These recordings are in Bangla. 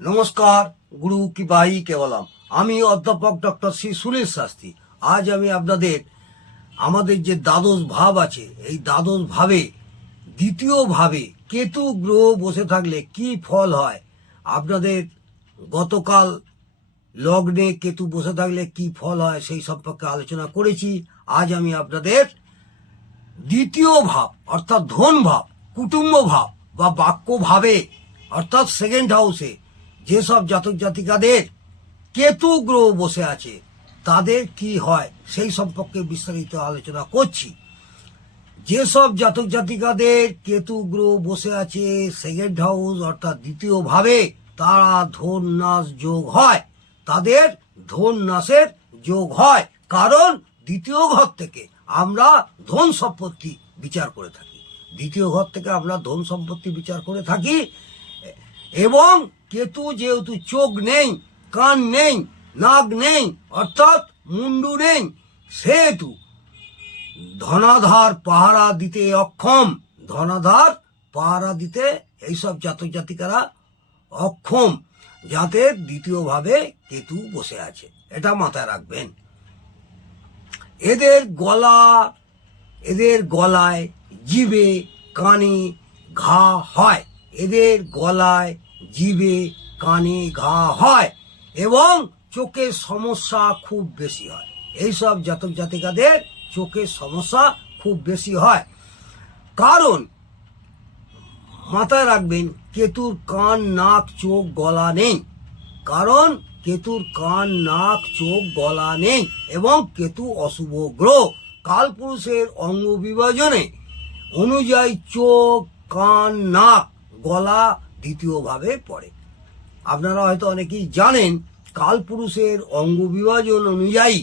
নমস্কার, গুরু কি ভাই কেবলাম। আমি অধ্যাপক ডক্টর শ্রী সুনীল শাস্ত্রী। আজ আমি আপনাদের আমাদের যে দ্বাদশ ভাব আছে, এই দ্বাদশ ভাবে দ্বিতীয় ভাবে কেতু গ্রহ বসে থাকলে কি ফল হয়, আপনাদের গতকাল লগ্নে কেতু বসে থাকলে কি ফল হয় সেই সম্পর্কে আলোচনা করেছি। আজ আমি আপনাদের দ্বিতীয় ভাব অর্থাৎ ধন ভাব, কুটুম্ব ভাব বা বাক্য ভাবে অর্থাৎ সেকেন্ড হাউসে যেসব জাতক জাতিকাদের কেতু গ্রহ বসে আছে তাদের কি হয় সেই সম্পর্কে বিস্তারিত আলোচনা করছি। যেসব জাতক জাতিকাদের কেতু গ্রহ বসে আছে সেকেন্ড হাউস অর্থাৎ দ্বিতীয় ভাবে, তারা ধন নাশ যোগ হয়, তাদের ধন নাশের যোগ হয়। কারণ দ্বিতীয় ঘর থেকে আমরা ধন সম্পত্তি বিচার করে থাকি, দ্বিতীয় ঘর থেকে আমরা ধন সম্পত্তি বিচার করে থাকি। এবং কেতু যেহেতু চোখ নেই, কান নেই, নাক নেই অর্থাৎ মুন্ডু নেই, সেহেতু ধনাধার পাহারা দিতে অক্ষম, ধনাধার পাহারা দিতে এইসব জাতক জাতিকারা অক্ষম, যাদের দ্বিতীয়ভাবে কেতু বসে আছে। এটা মাথায় রাখবেন। এদের গলায়, জিভে, কানে ঘা হয়, এদের গলায়, জিভে, কানে ঘা হয় এবং চোখের সমস্যা খুব বেশি হয়। এইসব জাতক জাতিকাদের চোখের সমস্যা খুব বেশি হয়। কারণ মাথায় রাখবেন, কেতুর কান, নাক, চোখ, গলা নেই। কারণ কেতুর কান, নাক, চোখ, গলা নেই এবং কেতু অশুভ গ্রহ। কালপুরুষের অঙ্গ বিভাজনে অনুযায়ী চোখ, কান, নাক, গলা দ্বিতীয় ভাবে পড়ে। আপনারা হয়তো অনেকেই জানেন, কালপুরুষের অঙ্গ বিভাজন অনুযায়ী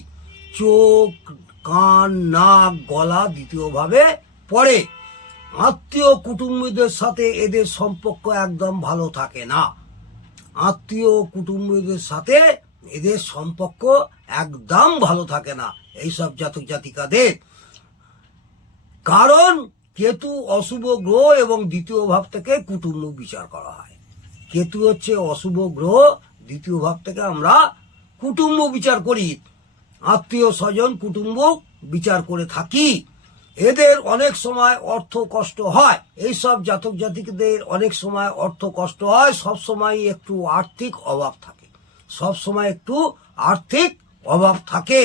চোখ, কান, নাক, গলা দ্বিতীয় ভাবে পড়ে। আত্মীয় কুটুম্বীদের সাথে এদের সম্পর্ক একদম ভালো থাকে না, আত্মীয় কুটুম্বীদের সাথে এদের সম্পর্ক একদম ভালো থাকে না এইসব জাতক জাতিকাদের। কারণ কেতু অশুভ গ্রহ এবং দ্বিতীয় ভাব থেকে কুটুম্ব বিচার করা হয়। কেতু হচ্ছে অশুভ গ্রহ, দ্বিতীয় ভাব থেকে আমরা কুটুম্ব বিচার করি, আত্মীয় স্বজন কুটুম্ব বিচার করে থাকি। এদের অনেক সময় অর্থ কষ্ট হয়, এইসব জাতক জাতিকদের অনেক সময় অর্থ কষ্ট হয়, সব সময় একটু আর্থিক অভাব থাকে, সব সময় একটু আর্থিক অভাব থাকে।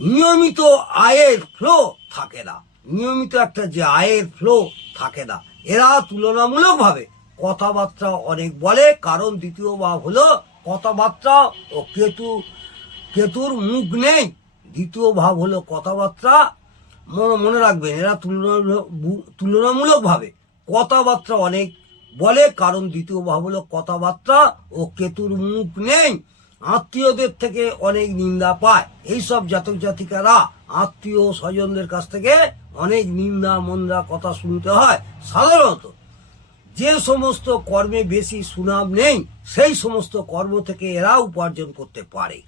নিয়মিত আয়ের ফ্লো থাকে না, নিয়মিত একটা যে আয়ের ফ্লো থাকে না। এরা তুলনামূলকভাবে কথাবার্তা অনেক বলে, কারণ দ্বিতীয় ভাব হলো কথাবার্তা ও কেতুর মুখ নেই। দ্বিতীয় ভাব হলো কথাবার্তা। মনে রাখবেন, এরা তুলনামূলকভাবে কথাবার্তা অনেক বলে, কারণ দ্বিতীয় ভাব হলো কথাবার্তা ও কেতুর মুখ নেই। আত্মীয়দের থেকে অনেক নিন্দা পায়। এইসব জাতক জাতিকারা আত্মীয় স্বজনদের কাছ থেকে অনেক নিন্দা মন্দা কথা শুনতে হয়। সাধারণত যে সমস্ত কর্মে বেশি সুনাম নেই সেই সমস্ত কর্ম থেকে এরা উপার্জন করতে পারে।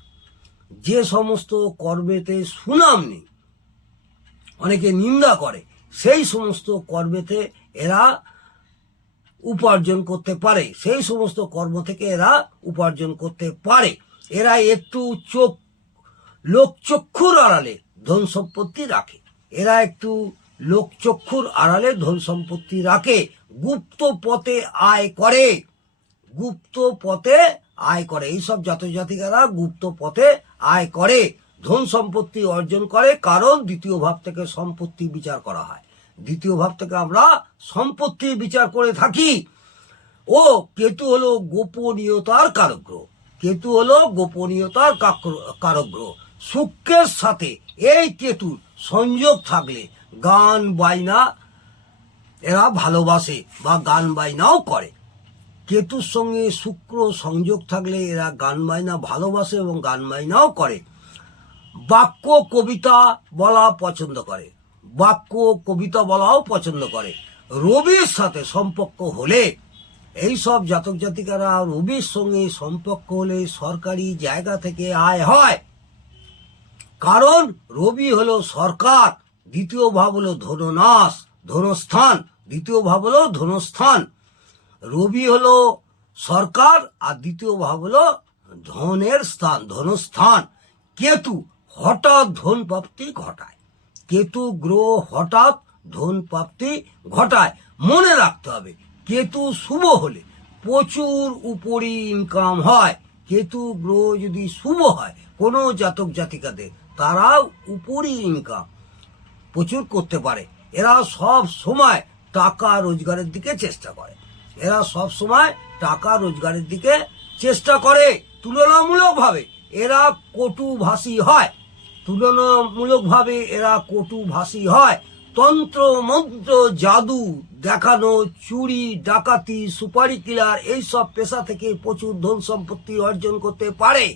যে সমস্ত কর্মেতে সুনাম নেই, অনেকে নিন্দা করে, সেই সমস্ত কর্মেতে এরা উপার্জন করতে পারে, সেই সমস্ত কর্ম থেকে এরা উপার্জন করতে পারে। এরা একটু লোকচক্ষুর আড়ালে ধন সম্পত্তি রাখে, এরা একটু লোকচক্ষুর আড়ালে ধন সম্পত্তি রাখে, গুপ্ত পথে আয় করে, গুপ্ত পথে আয় করে। এইসব জাতক জাতিকারা গুপ্ত পথে আয় করে, ধন সম্পত্তি অর্জন করে। কারণ দ্বিতীয় ভাব থেকে সম্পত্তি বিচার করা হয়, দ্বিতীয় ভাব থেকে আমরা সম্পত্তি বিচার করে থাকি। ও কেতু হলো গোপনীয়তার কারক গ্রহ, কেতু হলো গোপনীয়তার কারক গ্রহ। শুক্রের সাথে এই কেতুর সংযোগ থাকলে গান বাজনা এরা ভালোবাসে বা গান বাজনাও করে। কেতুর সঙ্গে শুক্র সংযোগ থাকলে এরা গান বাজনা ভালোবাসে এবং গান বাজনাও করে। বাক্য কবিতা বলা পছন্দ করে, বাক্য কবিতা বলাও পছন্দ করে। রবির সাথে সম্পর্ক হলে, এইসব জাতক জাতিকারা রবির সঙ্গে সম্পর্ক হলে সরকারি জায়গা থেকে আয় হয়। কারণ রবি হলো সরকার, দ্বিতীয় ভাব হলো ধননাশ, ধনস্থান, দ্বিতীয় ভাব হলো ধনস্থান। রবি হলো সরকার, আর দ্বিতীয় ভাব হলো ধনের স্থান, ধনস্থান। কেতু হঠাৎ ধন প্রাপ্তি ঘটায়, কেতু গ্রহ হঠাৎ ধন প্রাপ্তি ঘটায়। মনে রাখতে হবে কেতু শুভ হলে প্রচুর উপরি ইনকাম হয়। কেতু গ্রহ যদি শুভ হয় কোনো জাতক জাতিকাদের, তারাও উপরি ইনকাম প্রচুর করতে পারে। এরা সব সময় টাকা রোজগারের দিকে চেষ্টা করে, এরা সব সময় টাকা রোজগারের দিকে চেষ্টা করে। তুলনামূলকভাবে এরা কটুভাষী হয়, তুলনামূলকভাবে এরা কটুভাষী হয়। তন্ত্র মন্ত্র জাদু দেখানো, চুরি ডাকাতি সুপারি কিলার এইসব পেশা থেকে প্রচুর ধন সম্পত্তি অর্জন করতে পারে,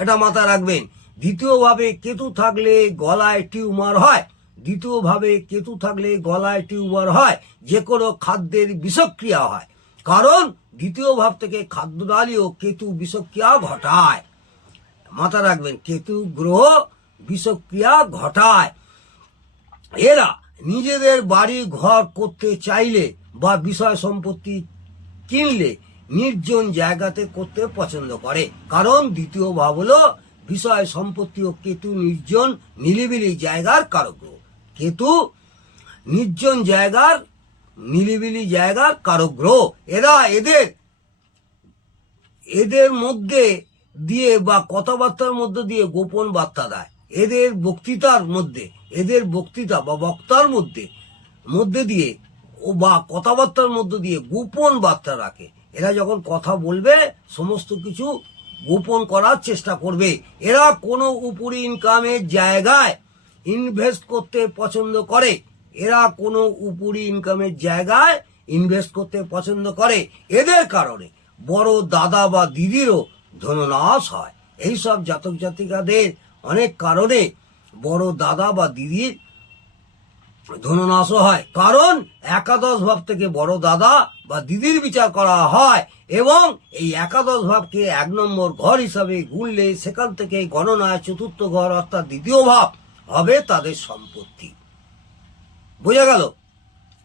এটা মাথায় রাখবেন। দ্বিতীয়ভাবে কেতু থাকলে গলায় টিউমার হয়, দ্বিতীয়ভাবে কেতু থাকলে গলায় টিউমার হয়, যে কোনো খাদ্যের বিষক্রিয়া হয়, কারণ দ্বিতীয় ভাব থেকে খাদ্যনালীও কেতু বিষক্রিয়া ঘটায়। মাথা রাখবেন কেতু গ্রহ বিষক্রিয়া ঘটায়। এরা নিজেদের বাড়ি ঘর করতে চাইলে বা বিষয় সম্পত্তি কিনলে নির্জন জায়গাতে করতে পছন্দ করে, কারণ দ্বিতীয় ভাব হলো বিষয় সম্পত্তি ও কেতু নির্জন নিলিবিলি জায়গার কারক গ্রহ। কেতু নির্জন জায়গার নিলিবিলি জায়গার কারক গ্রহ। এরা এদের মধ্যে দিয়ে বা কথাবার্তার মধ্যে দিয়ে গোপন বার্তা দেয়। এদের বক্তৃতার মধ্যে, এদের বক্তৃতা বা বক্তার মধ্যে দিয়ে ও বা কথাবার্তার মধ্যে দিয়ে গোপন বার্তা রাখে। এরা যখন কথা বলবে সমস্ত কিছু গোপন করার চেষ্টা করবে। এরা কোনো উপরি ইনকামের জায়গায় ইনভেস্ট করতে পছন্দ করে, এরা কোনো উপরি ইনকামের জায়গায় ইনভেস্ট করতে পছন্দ করে। এদের কারণে বড় দাদা বা দিদিরও ধননাশ হয়। এইসব জাতক জাতিকাদের অনেক কারণে বড় দাদা বা দিদির ধননাশও হয়, কারণ একাদশ ভাব থেকে বড় দাদা বা দিদির বিচার করা হয় এবং এই একাদশ ভাবকে 1 নম্বর ঘর হিসাবে গুনলে সেখান থেকে গণনায় চতুর্থ ঘর অর্থাৎ দ্বিতীয় ভাব হবে তাদের সম্পত্তি। বোঝা গেল?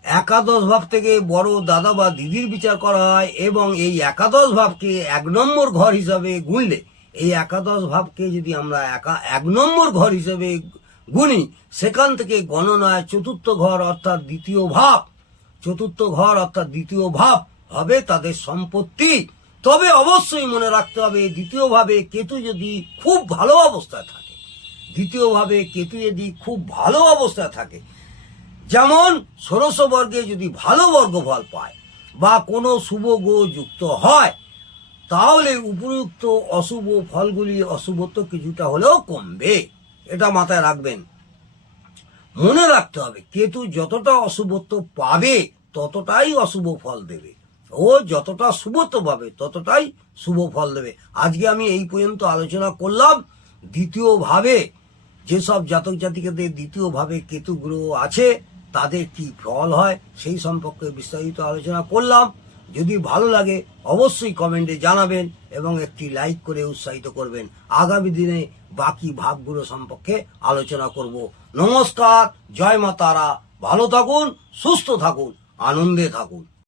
একাদশ ভাব থেকে বড় দাদা বা দিদির বিচার করা হয় এবং এই একাদশ ভাবকে 1 নম্বর ঘর হিসাবে গুনলে, এই একাদশ ভাবকে যদি আমরা 1 নম্বর ঘর হিসেবে গুনি, সেখান থেকে গণনায় চতুর্থ ঘর অর্থাৎ দ্বিতীয় ভাব, চতুর্থ ঘর অর্থাৎ দ্বিতীয় ভাব হবে তাদের সম্পত্তি। তবে অবশ্যই মনে রাখতে হবে দ্বিতীয় ভাবে কেতু যদি খুব ভালো অবস্থায় থাকে, দ্বিতীয় ভাবে কেতু যদি খুব ভালো অবস্থায় থাকে, যেমন ষোড়শ বর্গে যদি ভালো বর্গফল পায় বা কোনো শুভ গ্রহ যুক্ত হয়, তাহলে উপযুক্ত অশুভ ফলগুলি অশুভত্ব কিছুটা হলেও কমবে, এটা মাথায় রাখবেন। মনে রাখতে হবে কেতু যতটা অশুভত্ব পাবে ততটাই অশুভ ফল দেবে, ও যতটা শুভত্ব পাবে ততটাই শুভ ফল দেবে। আজকে আমি এই পর্যন্ত আলোচনা করলাম দ্বিতীয় ভাবে যেসব জাতক জাতিকাদের দ্বিতীয় ভাবে কেতু গ্রহ আছে তাদের কি ফল হয় সেই সম্পর্কে বিস্তারিত আলোচনা করলাম। যদি ভালো লাগে অবশ্যই কমেন্টে জানাবেন এবং একটি লাইক করে উৎসাহিত করবেন। আগামী দিনে বাকি ভাবগুলো সম্পর্কে আলোচনা করব। নমস্কার, জয় মা তারা, ভালো থাকুন, সুস্থ থাকুন, আনন্দে থাকুন।